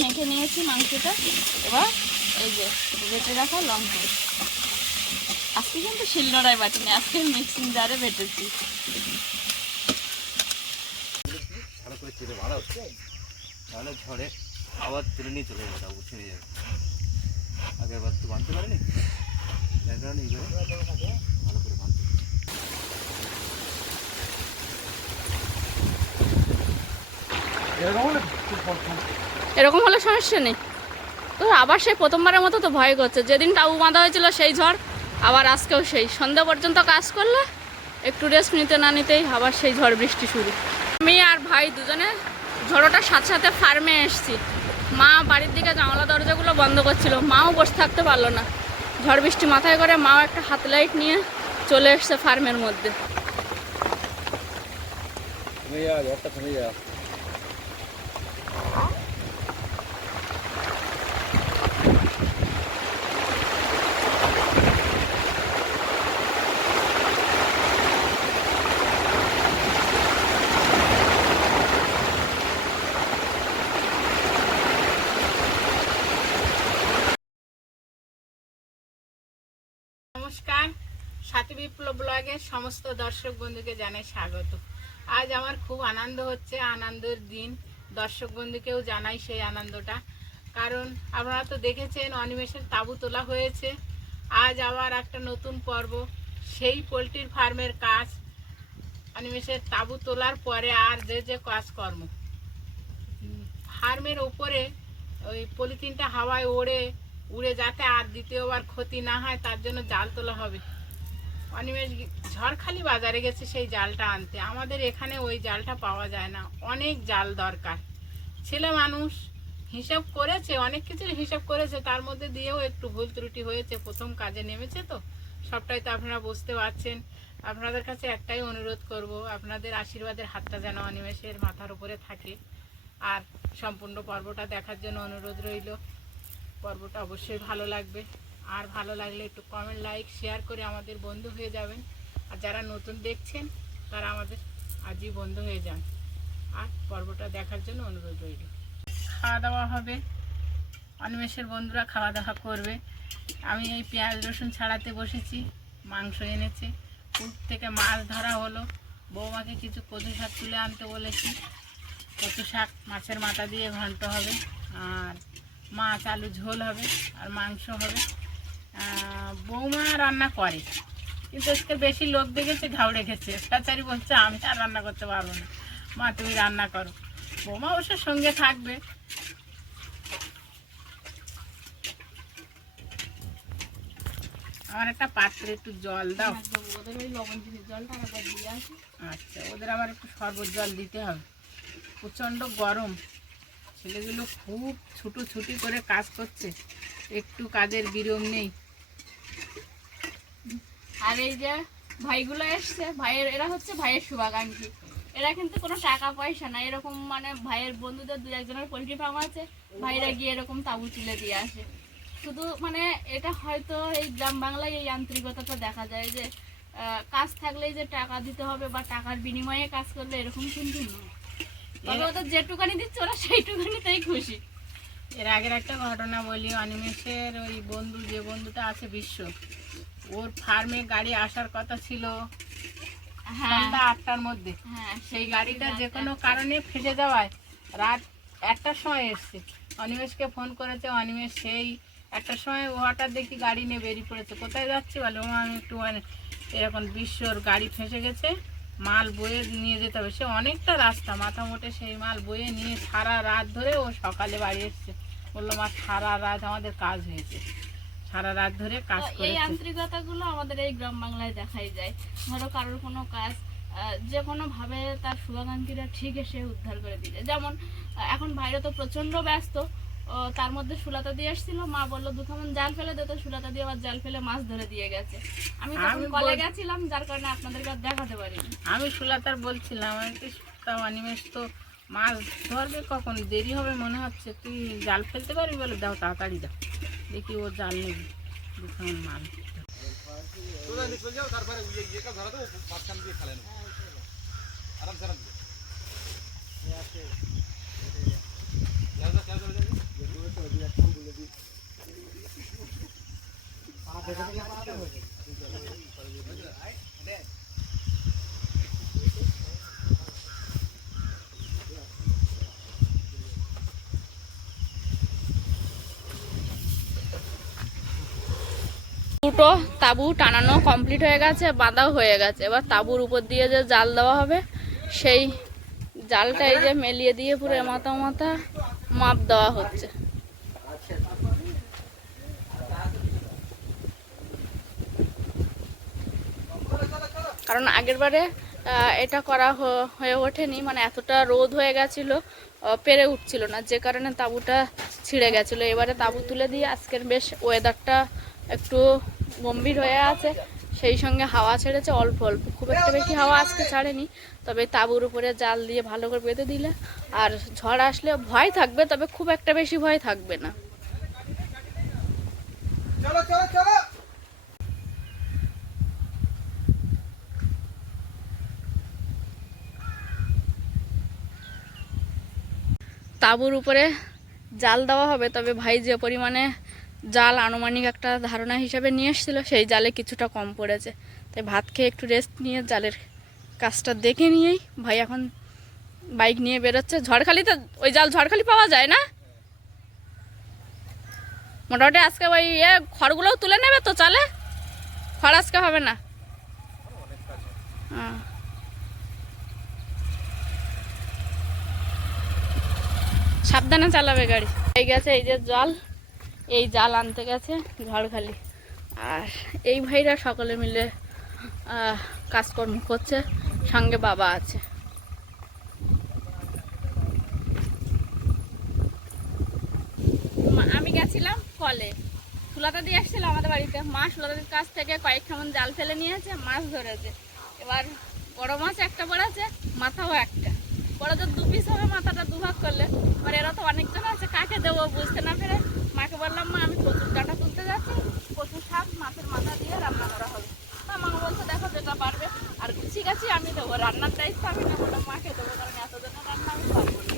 মেখে নিয়েছি মাংসটা। এবার এই যে বেটে রাখা লঙ্কা, আজকে কিন্তু শিলনোড়ায় বাটিনি, আজকে মিক্সিং জারে বেটেছি। তাহলে ঝড়ে আবার তুলে নিয়ে চলে যাবে, তাও ছেড়ে যাবে। আগের বার তো বাঁধতে পারিনি, যার কারণে এইবারে ভালো করে বাঁধতে। এরকম হলে সমস্যা নেই তো। আবার সেই প্রথমবারের মতো তো ভয় করছে, যেদিন তাবু বাঁধা হয়েছিল সেই ঝড়, আবার আজকেও সেই সন্ধ্যা পর্যন্ত কাজ করলে একটু রেস্ট নিতে না নিতেই আবার সেই ঝড় বৃষ্টি শুরু। আমি আর ভাই দুজনে ঝড়টার সাথে সাথে ফার্মে এসেছি। মা বাড়ির দিকে জানলা দরজাগুলো বন্ধ করছিল, মাও বসে থাকতে পারলো না। ঝড় বৃষ্টি মাথায় করে মাও একটা হাত লাইট নিয়ে চলে এসছে ফার্মের মধ্যে। নমস্কার, সাথী বিপ্লব ব্লগের সমস্ত দর্শক বন্ধুকে জানাই স্বাগত। আজ আমার খুব আনন্দ হচ্ছে, আনন্দের দিন। দর্শক বন্ধুকেও জানাই সেই আনন্দটা, কারণ আপনারা তো দেখেছেন অনিমেষের তাঁবু তোলা হয়েছে। আজ আবার একটা নতুন পর্ব, সেই পোলট্রির ফার্মের কাজ। অনিমেষের তাঁবু তোলার পরে আর যে কাজকর্ম, ফার্মের ওপরে ওই পলিথিনটা হাওয়ায় উড়ে যাতে আর দ্বিতীয়বার ক্ষতি না হয় তার জন্য জাল তোলা হবে। অনিমেষ ঝড়খালি বাজারে গেছে সেই জালটা আনতে, আমাদের এখানে ওই জালটা পাওয়া যায় না, অনেক জাল দরকার। ছেলে মানুষ হিসাব করেছে, অনেক কিছু হিসাব করেছে, তার মধ্যে দিয়েও একটু ভুল ত্রুটি হয়েছে। প্রথম কাজে নেমেছে তো, সবটাই তো আপনারা বুঝতে পারছেন। আপনাদের কাছে একটাই অনুরোধ করব, আপনাদের আশীর্বাদের হাতটা যেন অনিমেষের মাথার উপরে থাকে। আর সম্পূর্ণ পর্বটা দেখার জন্য অনুরোধ রইল। পর্বটা অবশ্যই ভালো লাগবে, আর ভালো লাগলে একটু কমেন্ট, লাইক, শেয়ার করে আমাদের বন্ধু হয়ে যাবেন। আর যারা নতুন দেখছেন তারা আমাদের আজই বন্ধু হয়ে যান। আর পর্বটা দেখার জন্য অনুরোধ রইল। খাওয়া দাওয়া হবে, অনিমেষের বন্ধুরা খাওয়া দাওয়া করবে। আমি এই পেঁয়াজ রসুন ছাড়াতে বসেছি। মাংস এনেছে, পুকুর থেকে মাছ ধরা হলো। বৌমাকে কিছু কচু শাক তুলে আনতে বলেছি। কচু শাক মাছের মাথা দিয়ে ঘন্ট হবে, আর মাছ আলু ঝোল হবে, আর মাংস হবে। বৌমা রান্না করে, কিন্তু আজকে বেশি লোক দেখেছে, ঘাউ রেখেছে। বেচারি বলছে আমি আর রান্না করতে পারবো না, মা তুমি রান্না করো। বৌমা অবশ্য সঙ্গে থাকবে। আমার একটা পাত্রে একটু জল দাও। ওদের ওই লবণ জিনিস জলটা আবার দিয়ে আসি। আচ্ছা, ওদের আবার একটু শরবত জল দিতে হবে। প্রচণ্ড গরম, ছেলেগুলো খুব ছুটি করে কাজ করছে, একটু কাজের বিরাম নেই। আর এই যে ভাইগুলো এসছে, এরা হচ্ছে ভাইয়ের শুভাকাঙ্ক্ষী। এরা কিন্তু কোনো টাকা পয়সা না, এরকম মানে ভাইয়ের বন্ধুদের দু একজনের পোলট্রি ফার্ম আছে, ভাইরা গিয়ে এরকম তাঁবু তুলে দিয়ে আসে। শুধু মানে এটা হয়তো এই গ্রাম বাংলায় এই আন্তরিকতাটা দেখা যায় যে কাজ থাকলেই যে টাকা দিতে হবে বা টাকার বিনিময়ে কাজ করলে, এরকম কিন্তু নয়। তবে ওদের যেটুকানি দিচ্ছে ওরা সেইটুকানিতেই খুশি। এর আগের একটা ঘটনা বলি, অনিমেষের ওই বন্ধু, যে বন্ধুটা আছে বিশ্ব, ওর ফার্মে গাড়ি আসার কথা ছিল সন্ধ্যা 8টার মধ্যে। সেই গাড়িটা যে কোনো কারণে ফেসে যাওয়ায় রাত 1টার সময় এসছে। অনিমেষকে ফোন করেছে, অনিমেষ সেই 1টার সময় ও হঠাৎ দেখি গাড়ি নিয়ে বেরিয়ে পড়েছে। কোথায় যাচ্ছি বলে, ও আমি একটু এরকম বিশ্বর গাড়ি ফেসে গেছে, মাল বয়ে নিয়ে যেতে হবে। সে অনেকটা রাস্তা, মাথা মোটে সেই মাল বয়ে নিয়ে সারা রাত ধরে ও সকালে বাড়ি এসছে। বললো মা সারা রাত আমাদের কাজ হয়েছে, সারা রাত ধরে কাজ করে। এই আন্তরিকতাগুলো আমাদের এই গ্রাম বাংলায় দেখাই যায়। ধরো কারোর কোনো কাজ যে কোনোভাবে তার শুভাকাঙ্ক্ষীরা ঠিক এসে উদ্ধার করে দিলে। যেমন এখন ভাইরা তো প্রচণ্ড ব্যস্ত, তার মধ্যে সুলাতা দিয়ে এসেছিল, মা বললো দুখামন জাল ফেলে দিত, সুলাতা দিয়ে আবার জাল ফেলে মাছ ধরে দিয়ে গেছে। আমি তখন কলে গেছিলাম, যার কারণে আপনাদেরকে আর দেখাতে পারিনি। আমি সুলাতার বলছিলাম, অনিমেষ তো মাছ ধরবে, কখন দেরি হবে মনে হচ্ছে, তুই জাল ফেলতে পারবি? বলে দাও তাড়াতাড়ি দাও, দেখি ও জাল নেবে দুখান মাল। দুটো তাঁবু টানানো কমপ্লিট হয়ে গেছে, বাঁধাও হয়ে গেছে। এবার তাঁবুর উপর দিয়ে যে জাল দেওয়া হবে, সেই জালটা এই যে মেলিয়ে দিয়ে পুরো মাথা মাথা মাপ দেওয়া হচ্ছে। কারণ আগের বারে এটা করা হয়ে ওঠেনি, মানে এতটা রোদ হয়ে গেছিলো, পেরে উঠছিল না, যে কারণে তাঁবুটা ছিঁড়ে গেছিলো। এবারে তাঁবু তুলে দিয়ে আজকের বেশ ওয়েদারটা একটু গম্ভীর হয়ে আছে, সেই সঙ্গে হাওয়া ছেড়েছে অল্প অল্প, খুব একটা বেশি হাওয়া আজকে ছাড়েনি। তবে তাঁবুর উপরে জাল দিয়ে ভালো করে বেঁধে দিলে আর ঝড় আসলে ভয় থাকবে, তবে খুব একটা বেশি ভয় থাকবে না। তাঁবুর উপরে জাল দেওয়া হবে, তবে ভাই যে পরিমাণে জাল আনুমানিক একটা ধারণা হিসাবে নিয়ে এসেছিলো, সেই জালে কিছুটা কম পড়েছে। তাই ভাত খেয়ে একটু রেস্ট নিয়ে জালের কাজটা দেখে নিয়েই ভাই এখন বাইক নিয়ে বেরোচ্ছে। ঝড়খালিতে ওই জাল ঝড়খালি পাওয়া যায় না? মোটামুটি আজকে ওই খড়গুলোও তুলে নেবে তো, চালে খড় আজকে হবে না। সাবধানে চালাবে গাড়ি। এই গেছে এই যে জাল, এই জাল আনতে গেছে ঝড়খালি। আর এই ভাইরা সকলে মিলে কাজকর্ম করছে, সঙ্গে বাবা আছে। আমি গেছিলাম কলে, সুলাতা দিয়ে আসছিলাম আমাদের বাড়িতে। মা সুলাতাদের কাছ থেকে কয়েক কেমন জাল ফেলে নিয়েছে, মাছ ধরেছে। এবার বড় মাছ একটা পড়েছে, মাথাও একটা বড়, তো 2 পিস হবে, মাথাটা 2 ভাগ করলে। এবার এরা তো অনেকজন আছে, কাকে দেবো বুঝতে না পেরে মাকে বললাম, মা আমি কচুর ডাঁটা তুলতে যাচ্ছি, কচুর শাক মাছের মাথা দিয়ে রান্না করা হবে। তা মা বলছে দেখো যেটা পারবে, আর গুছি গাছি আমি দেবো, রান্নার দায়িত্ব আমি না, বললাম মাকে দেবো, কারণ এতজনের রান্না আমি পারবো না।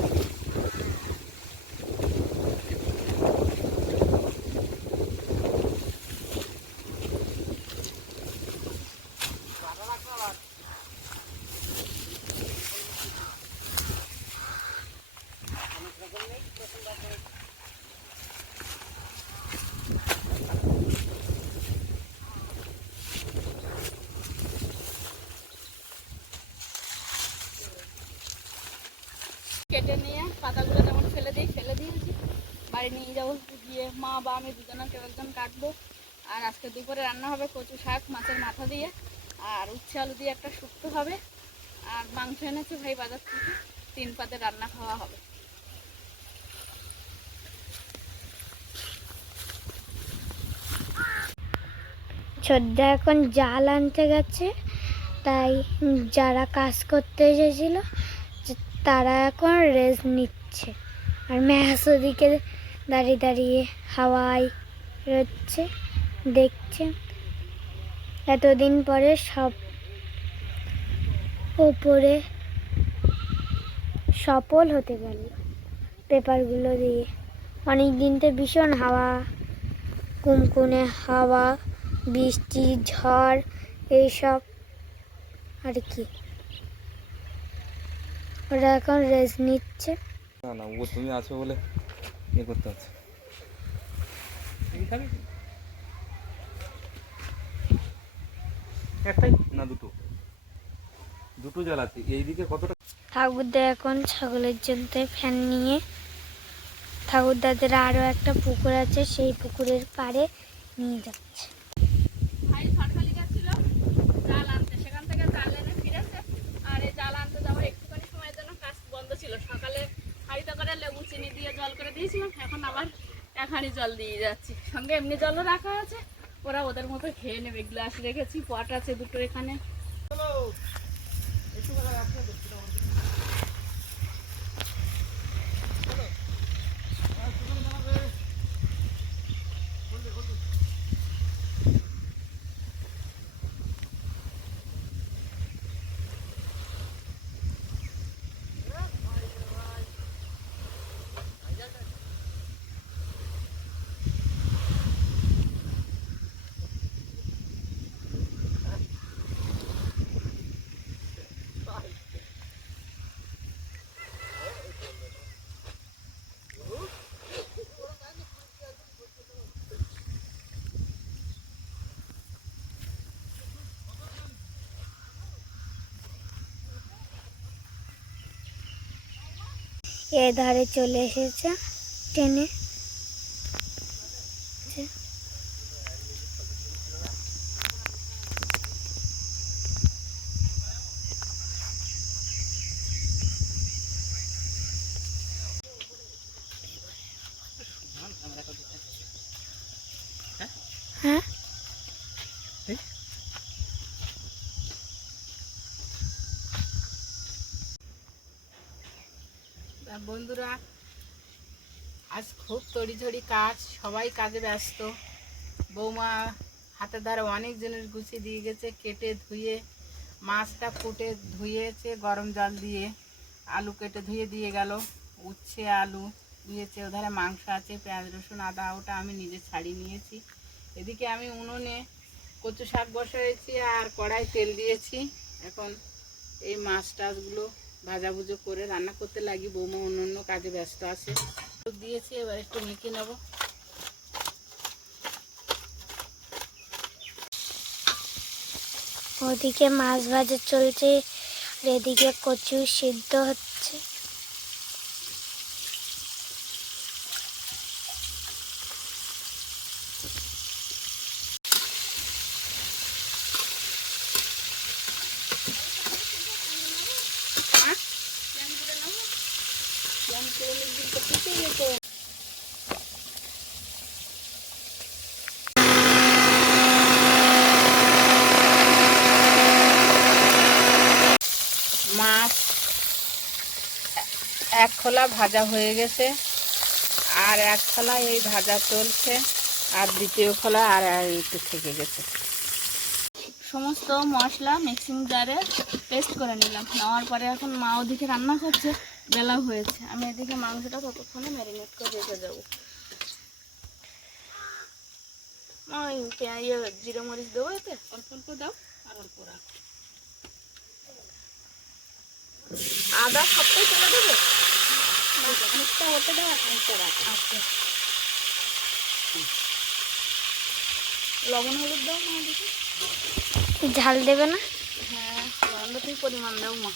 কেটে নিয়ে পাতাগুলো যেমন ফেলে দিয়েছি, বাড়ি নিয়ে যাবো, গিয়ে মা বা আমি দুজনে কেউ একজন কাটবো। আর আজকে দুপুরে রান্না হবে কচু শাক মাছের মাথা দিয়ে, আর উচ্ছে আলু দিয়ে একটা শুক্তো হবে, আর মাংস এনেছে ভাই বাজার থেকে, 3 পাতে রান্না খাওয়া হবে। ছোটদা এখন জাল আনতে গেছে, তাই যারা কাজ করতে এসেছিল তারা এখন রেস্ট নিচ্ছে। আর মেহাস ওদিকে দাঁড়িয়ে দাঁড়িয়ে হাওয়ায় রচ্ছে, দেখছে। এতদিন পরে সব ওপরে সফল হতে পারল পেপারগুলো দিয়ে। অনেক দিন তো ভীষণ হাওয়া, কুনকুনে হাওয়া, বৃষ্টি, ঝড়, এইসব আর কি। ওরা এখন রেস্ট নিচ্ছে। না না, ও তুমি আছো বলে ইয়ে করতে হচ্ছে। একটাই না দুটো? দুটো জাল আছে। এইদিকে কতটা? ঠাকুরদা এখন ছাগলের জন্য ফ্যান নিয়ে, ঠাকুরদাদের আরও একটা পুকুর আছে, সেই পুকুরের পাড়ে নিয়ে যাচ্ছে। ভাই ঝড়খালি গেছিল জাল আনতে, সেখান থেকে জাল এনে ফিরেছে। আর এই জাল আনতে যাওয়ার একটুখানি সময়ের জন্য কাজ বন্ধ ছিল। সকালে হাঁড়িতে করে লেবু চিনি দিয়ে জল করে দিয়েছিলাম, এখন আবার 1 হাঁড়ি জল দিয়ে যাচ্ছি। সঙ্গে এমনি জলও রাখা আছে, ওরা ওদের মতো খেয়ে নেবে। গ্লাস রেখেছি, পট আছে দুটো এখানে। এ ধারে চলে এসেছে টেনে। হ্যাঁ বন্ধুরা, আজ খুব তড়িঝড়ি কাজ, সবাই কাজে ব্যস্ত। বৌমা হাতের ধারে অনেক জিনিস গুছিয়ে দিয়ে গেছে, কেটে ধুয়ে মাছটা ফুটে ধুয়েছে গরম জল দিয়ে, আলু কেটে ধুয়ে দিয়ে গেল, উচ্ছে আলু ধুয়েছে, ওধারে মাংস আছে, পেঁয়াজ রসুন আদা ওটা আমি নিজে ছাড়িয়ে নিয়েছি। এদিকে আমি উনুনে কচু শাক বসিয়েছি আর কড়াই তেল দিয়েছি। এখন এই মাছ টাছগুলো ভাজাভুজো করে রান্না করতে লাগি। বৌমা অন্য অন্য কাজে ব্যস্ত আছে। দিয়েছি, এবার একটু মেখে নেব। ওদিকে মাছ ভাজা চলছে আর এদিকে কচু সিদ্ধ হচ্ছে। মাছ এক খোলা ভাজা হয়ে গেছে, আর এক খোলা এই ভাজা চলছে, আর দ্বিতীয় খোলা আর একটু থেকে গেছে। সমস্ত মশলা মিক্সিং জারে পেস্ট করে নিলাম। নেওয়ার পরে এখন মা ওদিকে রান্না করছে, বেলা হয়েছে, আমি এদিকে মাংসটা ততক্ষণে ম্যারিনেট করে রেখে যাবো। মা ওই জিরে মরিচ দেবো, এতে অল্প অল্প দাও আর অল্প রাখ। আদা সবটাই চলে দেবে, মুখটা হতে দাও আর মুখটা রাখ। আচ্ছা, লবণ হলুদ দাও মা ওদিকে। ঝাল দেবে না? হ্যাঁ, লবণটা ঠিক পরিমাণ দাও মা।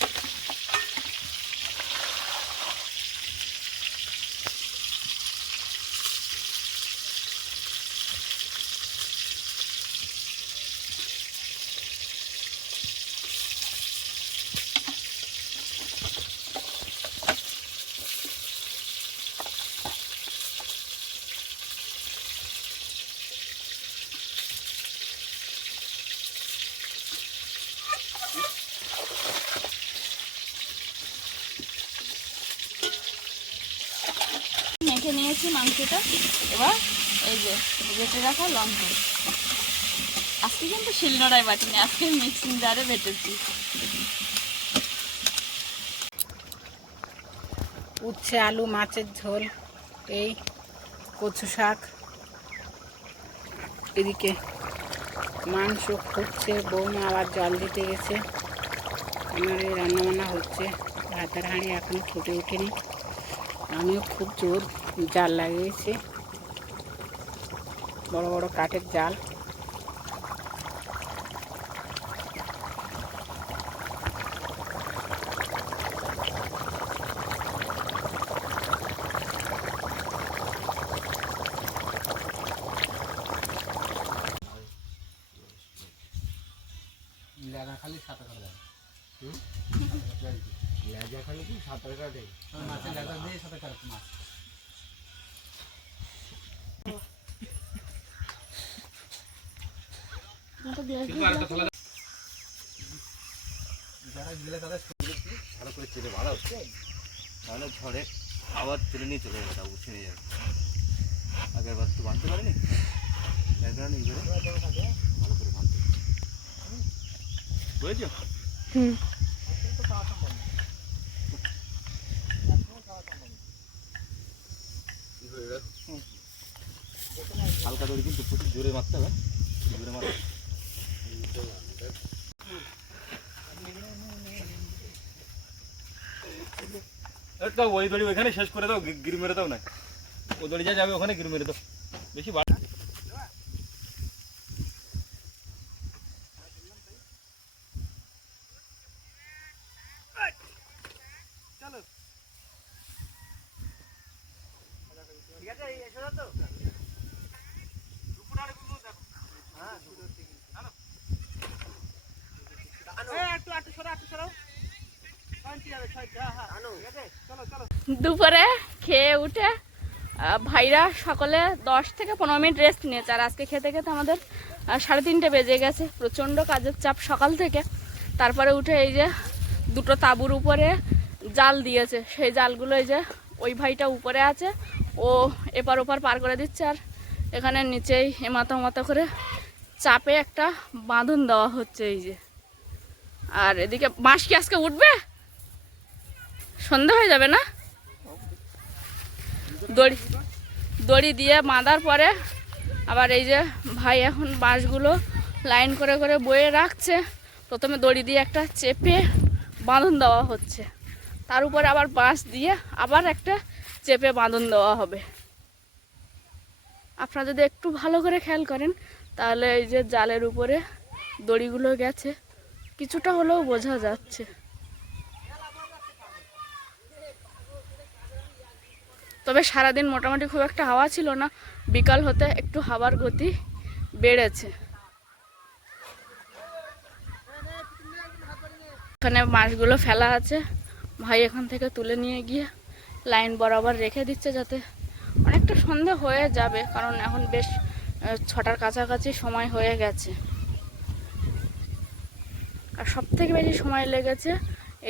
মেখে নিয়েছি মাংসটা, এবার এই যে বেটে রাখা লঙ্কা, আজকে কিন্তু শিলনোড়ায় বাটিনি, আজকে মিক্সিং জারে বেটেছি। উচ্ছে আলু মাছের ঝোল, এই কচু শাক, এদিকে মাংস ফুটছে, বৌমা আবার জল দিতে গেছে। আমার এই রান্নাবান্না হচ্ছে, ভাতের হাঁড়ি এখনও ফুটে ওঠেনি। আমিও খুব জোর জাল লাগিয়েছি, বড় বড় কাঠের জাল। খালি 7 টাকা দেয়। লেজা খালি কি 7 টাকা দেয়? মাছের লেজা দিয়ে 7 টাকা মাছ। ভালো করে চেলে ভালো হচ্ছে, তাহলে ঝড়ে আবার তুলে নিয়ে চলে যাবে, তাবু ছেড়ে যাবে। আগের বার তো বাঁধতে পারেনি, তাই কারণে এইবারে ভালো করে বাঁধতে বুঝেছো? হালকা দড়ি কিন্তু প্রচুর জোরে মারতে হবে, জোরে মারতে ওই দড়ি ওইখানে শেষ করে দাও, গির মেরে দাও না, ওই দড়ি যা যাবে ওখানে গির মেরে দাও, বেশি দুপুরে খেয়ে উঠে ভাইরা সকলে 10 থেকে 15 মিনিট রেস্ট নিয়েছে। আর আজকে খেতে খেতে আমাদের 3:30 বেজে গেছে। প্রচণ্ড কাজের চাপ সকাল থেকে। তারপরে উঠে এই যে দুটো তাঁবুর উপরে জাল দিয়েছে, সেই জালগুলো এই যে ওই ভাইটা উপরে আছে, ও এপার ওপার পার করে দিচ্ছে। আর এখানে নিচেই এমাথা মাথা করে চাপে একটা বাঁধন দেওয়া হচ্ছে এই যে। আর এদিকে বাঁশ কি আজকে উঠবে? সন্ধ্যা হয়ে যাবে না? দড়ি দিয়ে বাঁধার পরে আবার এই যে ভাই এখন বাঁশগুলো লাইন করে করে বয়ে রাখছে। প্রথমে দড়ি দিয়ে একটা চেপে বাঁধন দেওয়া হচ্ছে, তার উপরে আবার বাঁশ দিয়ে আবার একটা চেপে বাঁধন দেওয়া হবে। আপনারা যদি একটু ভালো করে খেয়াল করেন তাহলে এই যে জালের উপরে দড়িগুলো গেছে কিছুটা হলেও বোঝা যাচ্ছে। তবে সারাদিন মোটামুটি খুব একটা হাওয়া ছিল না, বিকাল হতে একটু হাওয়ার গতি বেড়েছে। এখানে মাছগুলো ফেলা আছে, ভাই এখান থেকে তুলে নিয়ে গিয়ে লাইন বরাবর রেখে দিচ্ছে, যাতে অনেকটা সন্ধ্যা হয়ে যাবে, কারণ এখন বেশ 6টার কাছাকাছি সময় হয়ে গেছে। আর সব থেকে বেশি সময় লেগেছে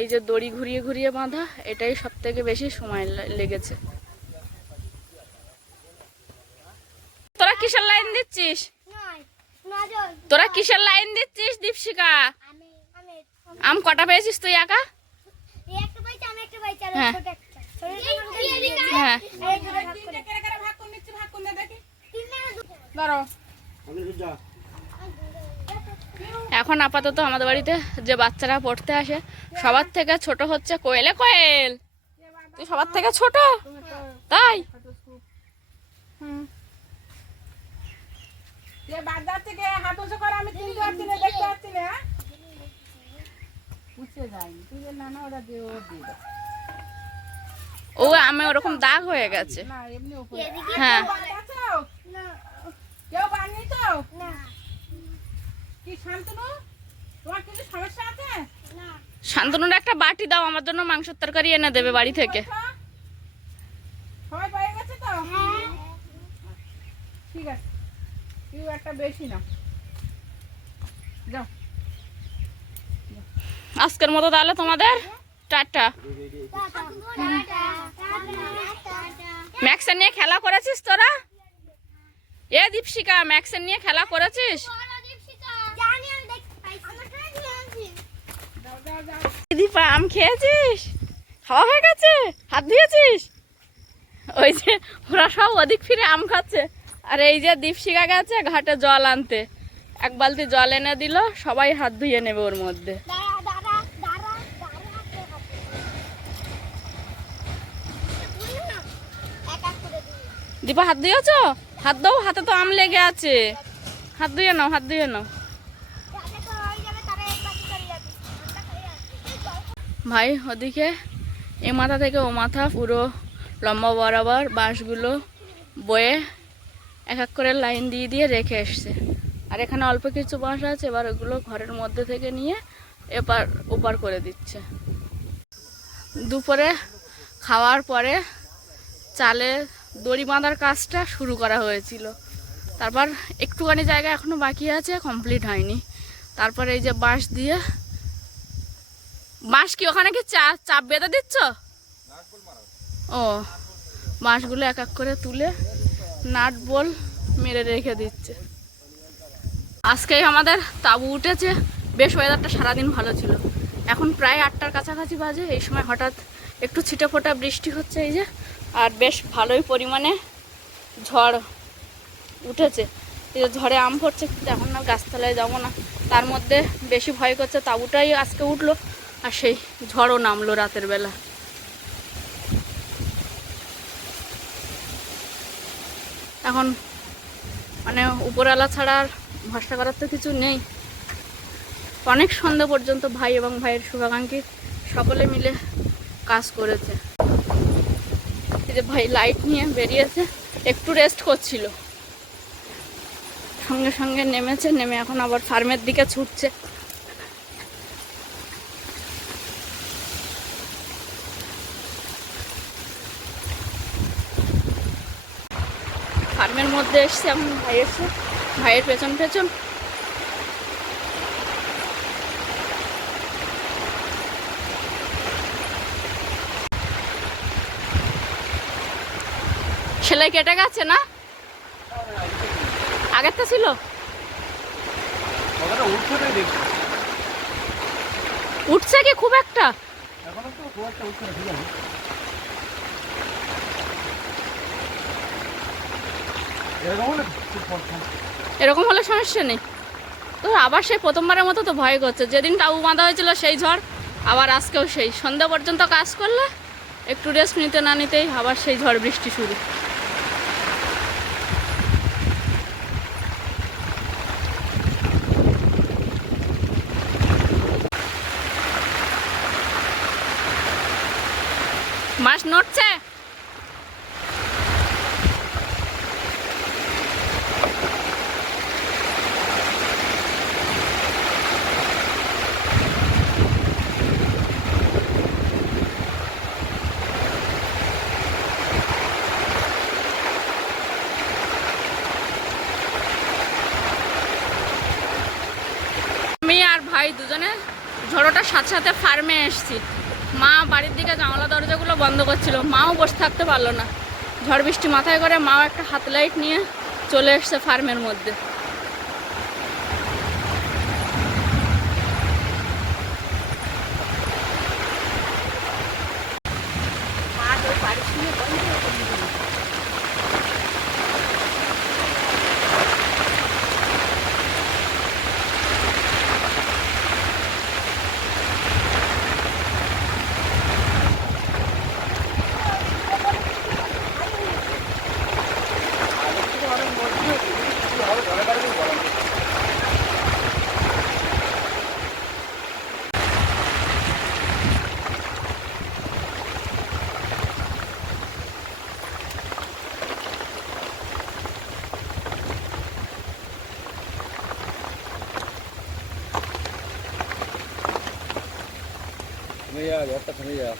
এই যে দড়ি ঘুরিয়ে ঘুরিয়ে বাঁধা, এটাই সব থেকে বেশি সময় লেগেছে। তোরা কিসের লাইন দিচ্ছিস? তোরা কিসের লাইন দিচ্ছিস দীপশিকা? আম কটা পেয়েছিস তুই একা? হ্যাঁ হ্যাঁ, এখন আপাতত আমাদের বাড়িতে যে বাচ্চারা পড়তে আসে সবার থেকে ছোট হচ্ছে কোয়েলে। কোয়েল, তুই সবার থেকে ছোট? তাই? ও আমি ওরকম দাগ হয়ে গেছে। হ্যাঁ, শান্তনুর একটা বাটি দাও, আমার জন্য মাংসের তরকারি এনে দেবে বাড়ি থেকে। ঠিক আছে, তুই একটা বেশি না। যাও, আজকের মতো তাহলে তোমাদের টাটা। ম্যাক্সের নিয়ে খেলা করেছিস তোরা? এ দীপশিকা, ম্যাক্সের নিয়ে খেলা করেছিস? দীপা, আম খেয়েছিস? খাওয়া হয়ে গেছে? হাত ধুয়েছিস? ওই যে ওরা সব ওদিক ফিরে আম খাচ্ছে, আর এই যে দীপশিকা গেছে ঘাটে জল আনতে, 1 বালতি জল এনে দিল, সবাই হাত ধুয়ে নেবে ওর মধ্যে। দীপা হাত ধুয়েছ? হাত দাও, হাতে তো আম লেগে আছে, হাত ধুয়ে নাও, হাত ধুয়ে নাও। ভাই ওদিকে এ মাথা থেকে ও মাথা পুরো লম্বা বরাবর বাঁশগুলো বয়ে এক এক করে লাইন দিয়ে দিয়ে রেখে এসছে। আর এখানে অল্প কিছু বাঁশ আছে, এবার ওগুলো ঘরের মধ্যে থেকে নিয়ে এপার ওপার করে দিচ্ছে। দুপুরে খাওয়ার পরে চালে দড়ি বাঁধার কাজটা শুরু করা হয়েছিল, তারপর একটুখানি জায়গা এখনো বাকি আছে, কমপ্লিট হয়নি। তারপর এই যে বাঁশ দিয়ে, বাঁশ কি ওখানে কি চাপ বেঁধে দিচ্ছ? ও, বাঁশগুলো এক এক করে তুলে নাট বল মেরে রেখে দিচ্ছে। আজকেই আমাদের তাঁবু উঠেছে, বেশ ওয়েদারটা সারাদিন ভালো ছিল। এখন প্রায় 8টার কাছাকাছি বাজে, এই সময় হঠাৎ একটু ছিটে ফোটা বৃষ্টি হচ্ছে এই যে, আর বেশ ভালোই পরিমাণে ঝড় উঠেছে। এই যে ঝড়ে আম পড়ছে, কিন্তু এখন না গাছতলায় যাবো না, তার মধ্যে বেশি ভয় করছে। তাঁবুটাই আজকে উঠলো আর সেই ঝড়ও নামলো রাতের বেলা। এখন মানে উপরওয়ালা ছাড়া আর ভরসা করার তো কিছু নেই। অনেক সন্ধ্যা পর্যন্ত ভাই এবং ভাইয়ের শুভাকাঙ্ক্ষী সকলে মিলে কাজ করেছে। এই যে ভাই লাইট নিয়ে বেরিয়েছে, একটু রেস্ট করছিল, সঙ্গে সঙ্গে নেমেছে, নেমে এখন আবার ফার্মের দিকে ছুটছে। ফার্মের মধ্যে এসছে, এখন ভাই এসছে, ভাইয়ের পেছন পেছন। সেলাই কেটে গেছে না? আগের তো ছিল। উঠছে কি খুব একটা? এরকম হলে সমস্যা নেই তো। আবার সেই প্রথমবারের মতো তো ভয় করছে, যেদিন তাবু বাঁধা হয়েছিল সেই ঝড়, আবার আজকেও সেই। সন্ধ্যা পর্যন্ত কাজ করলে একটু রেস্ট নিতে না নিতেই আবার সেই ঝড় বৃষ্টি শুরু। মাছ নড়ছে। আমি আর ভাই দুজনে ঝড়টার সাথে সাথে ফার্মে এসেছি। মা বাড়ির দিকে জানলা দরজাগুলো বন্ধ করছিল, মাও বসে থাকতে পারলো না। ঝড় বৃষ্টি মাথায় করে মাও একটা হাত লাইট নিয়ে চলে এসছে ফার্মের মধ্যে। ঝড়টা থেমে যা।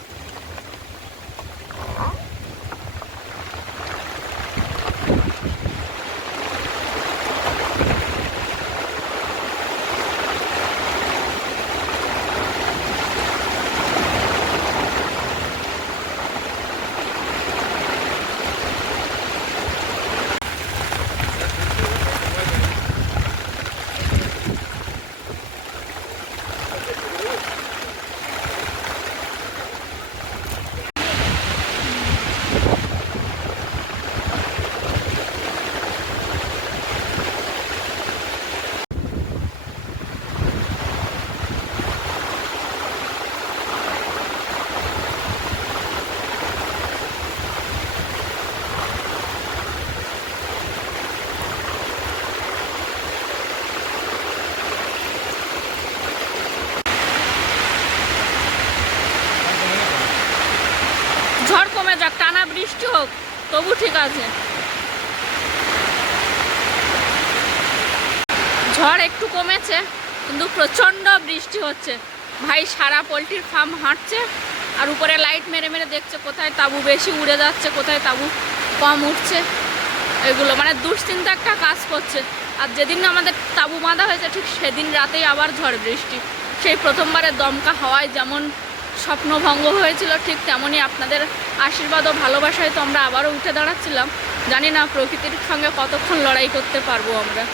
ঝড় কমে যাক, টানা বৃষ্টি হোক, তবু ঠিক আছে। ঝড় একটু কমেছে কিন্তু প্রচণ্ড বৃষ্টি হচ্ছে। ভাই সারা পোলট্রির ফার্ম হাঁটছে আর উপরে লাইট মেরে মেরে দেখছে কোথায় তাবু বেশি উড়ে যাচ্ছে, কোথায় তাবু কম উঠছে। এগুলো মানে দুশ্চিন্তা একটা কাজ করছে। আর যেদিন আমাদের তাবু বাঁধা হয়েছে ঠিক সেদিন রাতেই আবার ঝড় বৃষ্টি। সেই প্রথমবারের দমকা হাওয়ায় যেমন স্বপ্নভঙ্গ হয়েছিল, ঠিক তেমনই আপনাদের আশীর্বাদ ও ভালোবাসায় তো আমরা আবারও উঠে দাঁড়াচ্ছিলাম। জানি না প্রকৃতির সঙ্গে কতক্ষণ লড়াই করতে পারবো আমরা।